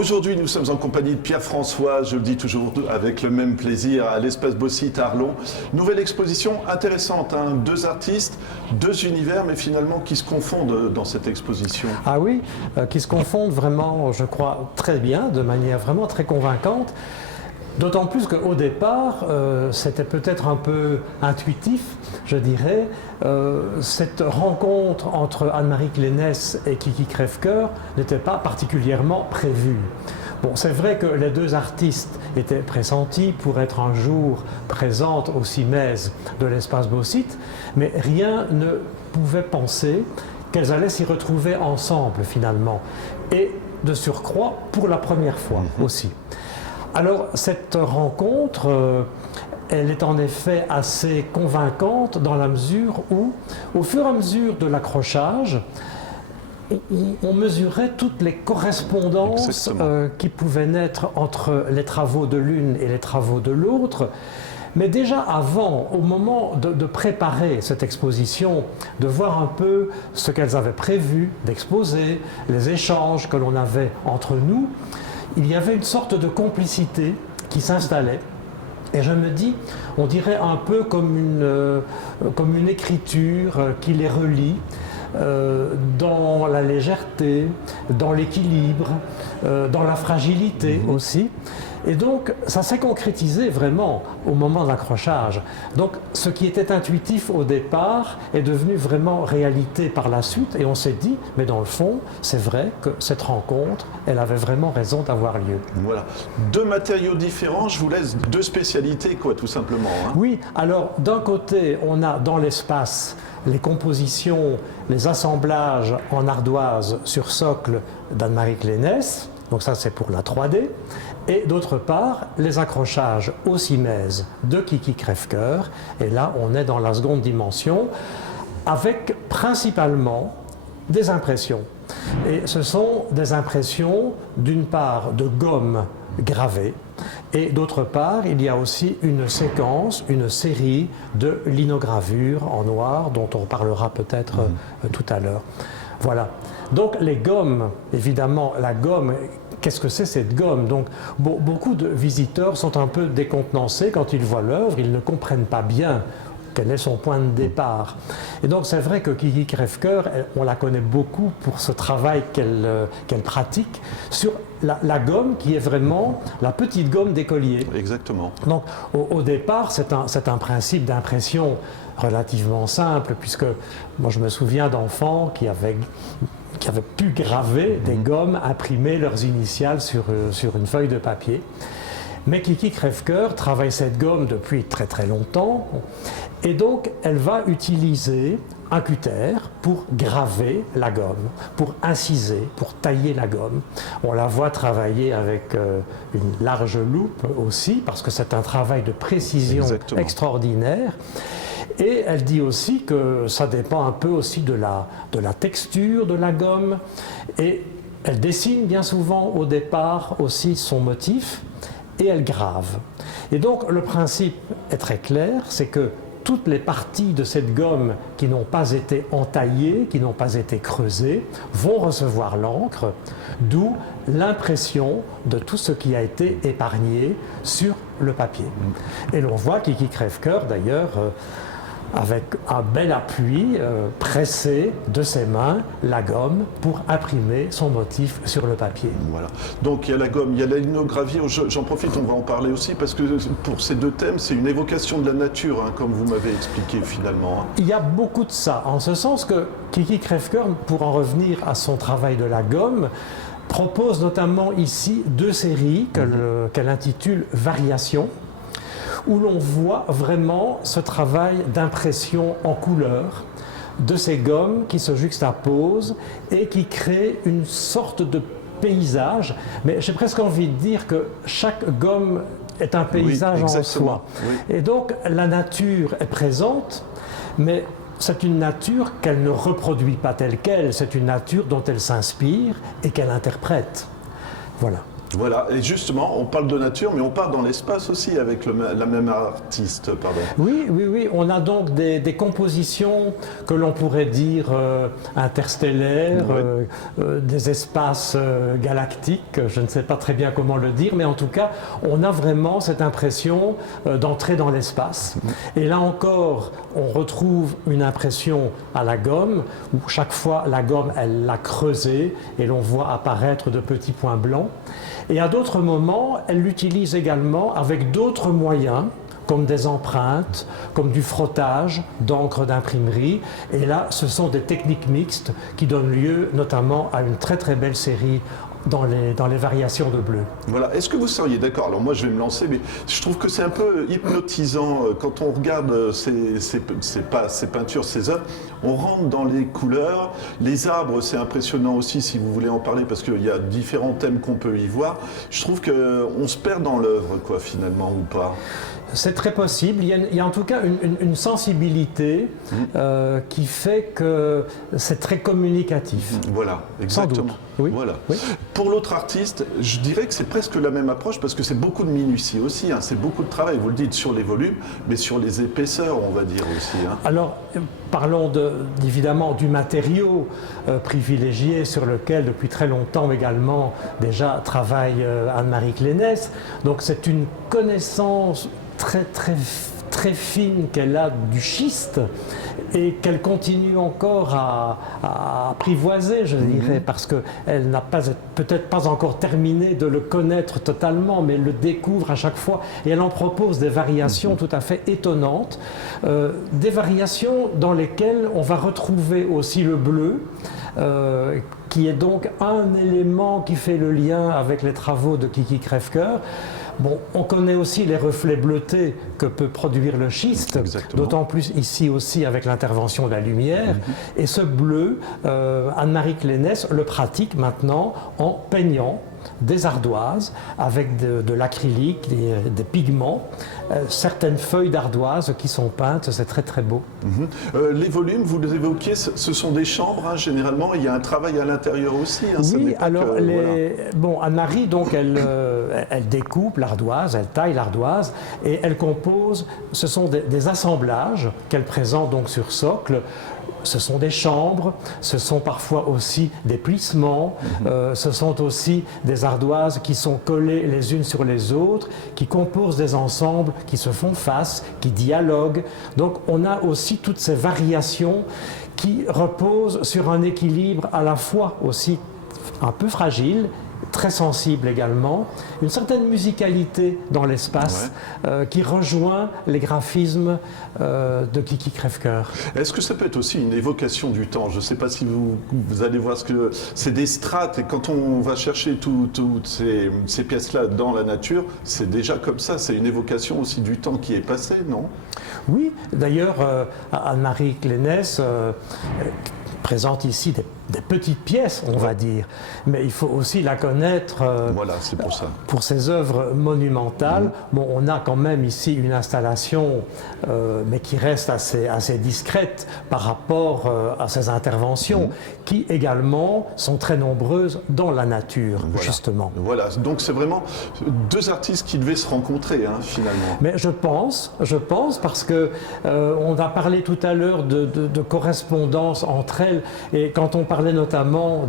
Aujourd'hui, nous sommes en compagnie de Pierre-François, je le dis toujours avec le même plaisir, à l'Espace Bossite à Arlon. Nouvelle exposition intéressante, hein, deux artistes, deux univers, mais finalement qui se confondent dans cette exposition. Ah oui, qui se confondent vraiment, je crois, très bien, de manière vraiment très convaincante. D'autant plus qu'au départ, c'était peut-être un peu intuitif, je dirais, cette rencontre entre Anne-Marie Clénesse et Kiki Crèvecoeur n'était pas particulièrement prévue. Bon, c'est vrai que les deux artistes étaient pressentis pour être un jour présentes au CIMES de l'Espace Bossite, mais rien ne pouvait penser qu'elles allaient s'y retrouver ensemble finalement, et de surcroît pour la première fois aussi. Alors cette rencontre, elle est en effet assez convaincante dans la mesure où, au fur et à mesure de l'accrochage, on mesurait toutes les correspondances qui pouvaient naître entre les travaux de l'une et les travaux de l'autre. Mais déjà avant, au moment de préparer cette exposition, de voir un peu ce qu'elles avaient prévu d'exposer, les échanges que l'on avait entre nous, il y avait une sorte de complicité qui s'installait. Et je me dis, on dirait un peu comme une écriture qui les relie dans la légèreté, dans l'équilibre, dans la fragilité aussi. Et donc, ça s'est concrétisé vraiment au moment de l'accrochage. Donc, ce qui était intuitif au départ est devenu vraiment réalité par la suite. Et on s'est dit, mais dans le fond, c'est vrai que cette rencontre, elle avait vraiment raison d'avoir lieu. Voilà. Deux matériaux différents, je vous laisse deux spécialités, quoi, tout simplement. Hein. Oui, alors d'un côté, on a dans l'espace les compositions, les assemblages en ardoise sur socle d'Anne-Marie Clénesse. Donc ça, c'est pour la 3D. Et d'autre part, les accrochages au CIMES de Kiki Crèvecoeur. Et là, on est dans la seconde dimension, avec principalement des impressions. Et ce sont des impressions, d'une part, de gomme gravée, et d'autre part, il y a aussi une séquence, une série de linogravures en noir, dont on parlera peut-être tout à l'heure. Voilà. Donc les gommes, évidemment, la gomme, qu'est-ce que c'est cette gomme? Donc beaucoup de visiteurs sont un peu décontenancés quand ils voient l'œuvre, ils ne comprennent pas bien quel est son point de départ. Et donc c'est vrai que Kiki Crèvecoeur, on la connaît beaucoup pour ce travail qu'elle pratique sur la gomme qui est vraiment la petite gomme d'écolier. Exactement. Donc au départ, c'est un principe d'impression relativement simple, puisque moi je me souviens d'enfants qui avaient pu graver des gommes, imprimer leurs initiales sur une feuille de papier. Mais Kiki Crèvecoeur travaille cette gomme depuis très très longtemps, et donc elle va utiliser un cutter pour graver la gomme, pour inciser, pour tailler la gomme. On la voit travailler avec une large loupe aussi, parce que c'est un travail de précision extraordinaire. Et elle dit aussi que ça dépend un peu aussi de la texture de la gomme. Et elle dessine bien souvent au départ aussi son motif et elle grave. Et donc le principe est très clair, c'est que toutes les parties de cette gomme qui n'ont pas été entaillées, qui n'ont pas été creusées, vont recevoir l'encre, d'où l'impression de tout ce qui a été épargné sur le papier. Et l'on voit Kiki Crèvecoeur d'ailleurs avec un bel appui, pressé de ses mains la gomme pour imprimer son motif sur le papier. Voilà. Donc il y a la gomme, il y a la linogravure, j'en profite, on va en parler aussi, parce que pour ces deux thèmes, c'est une évocation de la nature, hein, comme vous m'avez expliqué finalement. Il y a beaucoup de ça, en ce sens que Kiki Crèvecoeur, pour en revenir à son travail de la gomme, propose notamment ici deux séries qu'elle intitule « Variations », où l'on voit vraiment ce travail d'impression en couleur de ces gommes qui se juxtaposent et qui créent une sorte de paysage. Mais j'ai presque envie de dire que chaque gomme est un paysage en soi. Oui. Et donc la nature est présente, mais c'est une nature qu'elle ne reproduit pas telle qu'elle, c'est une nature dont elle s'inspire et qu'elle interprète. Voilà. Voilà, et justement, on parle de nature, mais on part dans l'espace aussi avec la même artiste, pardon. Oui, oui, oui. On a donc des compositions que l'on pourrait dire interstellaires, des espaces galactiques, je ne sais pas très bien comment le dire, mais en tout cas, on a vraiment cette impression d'entrer dans l'espace. Et là encore, on retrouve une impression à la gomme, où chaque fois la gomme, elle l'a creusée, et l'on voit apparaître de petits points blancs. Et à d'autres moments, elle l'utilise également avec d'autres moyens, comme des empreintes, comme du frottage d'encre d'imprimerie. Et là, ce sont des techniques mixtes qui donnent lieu notamment à une très très belle série dans les variations de bleu. Voilà, est-ce que vous seriez d'accord? Alors moi je vais me lancer, mais je trouve que c'est un peu hypnotisant quand on regarde ces peintures, ces œuvres, on rentre dans les couleurs, les arbres c'est impressionnant aussi si vous voulez en parler parce qu'il y a différents thèmes qu'on peut y voir. Je trouve qu'on se perd dans l'œuvre quoi finalement ou pas. C'est très possible. Il y a en tout cas une sensibilité qui fait que c'est très communicatif. Voilà, exactement. Sans doute. Oui. Voilà. Oui. Pour l'autre artiste, je dirais que c'est presque la même approche parce que c'est beaucoup de minutie aussi. Hein. C'est beaucoup de travail, vous le dites, sur les volumes, mais sur les épaisseurs, on va dire aussi. Hein. Alors, parlons évidemment du matériau privilégié sur lequel, depuis très longtemps également, déjà travaille Anne-Marie Clénès. Donc, c'est une connaissance très fine qu'elle a du schiste et qu'elle continue encore à apprivoiser, je dirais, parce qu'elle n'a peut-être pas encore terminé de le connaître totalement, mais elle le découvre à chaque fois et elle en propose des variations tout à fait étonnantes, des variations dans lesquelles on va retrouver aussi le bleu, qui est donc un élément qui fait le lien avec les travaux de Kiki Crèvecoeur. Bon, on connaît aussi les reflets bleutés que peut produire le schiste, d'autant plus ici aussi avec l'intervention de la lumière. Et ce bleu, Anne-Marie Clénès le pratique maintenant en peignant des ardoises avec de l'acrylique, des pigments, certaines feuilles d'ardoise qui sont peintes, c'est très très beau. Les volumes, vous les évoquiez, ce sont des chambres hein, généralement, il y a un travail à l'intérieur aussi. Hein, oui, alors bon, Anne-Marie, donc elle découpe l'ardoise, elle taille l'ardoise et elle compose, ce sont des assemblages qu'elle présente donc sur socle. Ce sont des chambres, ce sont parfois aussi des plissements, ce sont aussi des ardoises qui sont collées les unes sur les autres, qui composent des ensembles qui se font face, qui dialoguent. Donc on a aussi toutes ces variations qui reposent sur un équilibre à la fois aussi un peu fragile, très sensible également, une certaine musicalité dans l'espace qui rejoint les graphismes de Kiki Crèvecoeur. Est-ce que ça peut être aussi une évocation du temps? Je ne sais pas si vous allez voir ce que c'est des strates et quand on va chercher toutes ces pièces-là dans la nature, c'est déjà comme ça, c'est une évocation aussi du temps qui est passé, non? Oui, d'ailleurs Anne-Marie Clénès présente ici des petites pièces, on va dire, mais il faut aussi la connaître voilà, c'est pour ça. Pour ses œuvres monumentales. Bon, on a quand même ici une installation, mais qui reste assez discrète par rapport à ses interventions, qui également sont très nombreuses dans la nature, justement. Voilà, donc c'est vraiment deux artistes qui devaient se rencontrer, hein, finalement. Mais je pense, parce que on a parlé tout à l'heure de correspondance entre elles, et quand on parlait notamment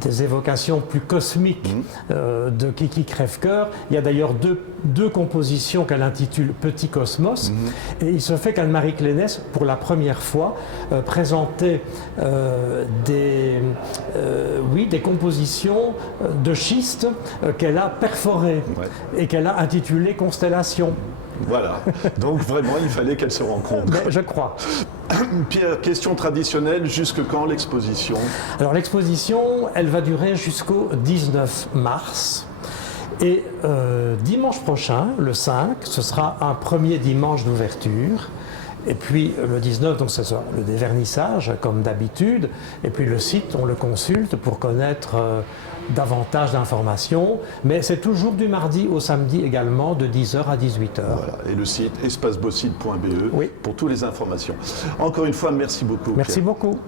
des évocations plus cosmiques de Kiki Crèvecoeur, il y a d'ailleurs deux compositions qu'elle intitule Petit Cosmos, et il se fait qu'Anne-Marie Clénès, pour la première fois, présentait des compositions de schiste qu'elle a perforées et qu'elle a intitulées Constellation. Voilà, donc vraiment il fallait qu'elles se rencontrent. Mais je crois. Pierre, question traditionnelle, jusque quand l'exposition? Alors l'exposition, elle va durer jusqu'au 19 mars. Et dimanche prochain, le 5, ce sera un premier dimanche d'ouverture. Et puis le 19, donc c'est le dévernissage, comme d'habitude. Et puis le site, on le consulte pour connaître davantage d'informations. Mais c'est toujours du mardi au samedi également, de 10h à 18h. Voilà. Et le site espacebauxite.be pour toutes les informations. Encore une fois, merci beaucoup. Merci Pierre. beaucoup.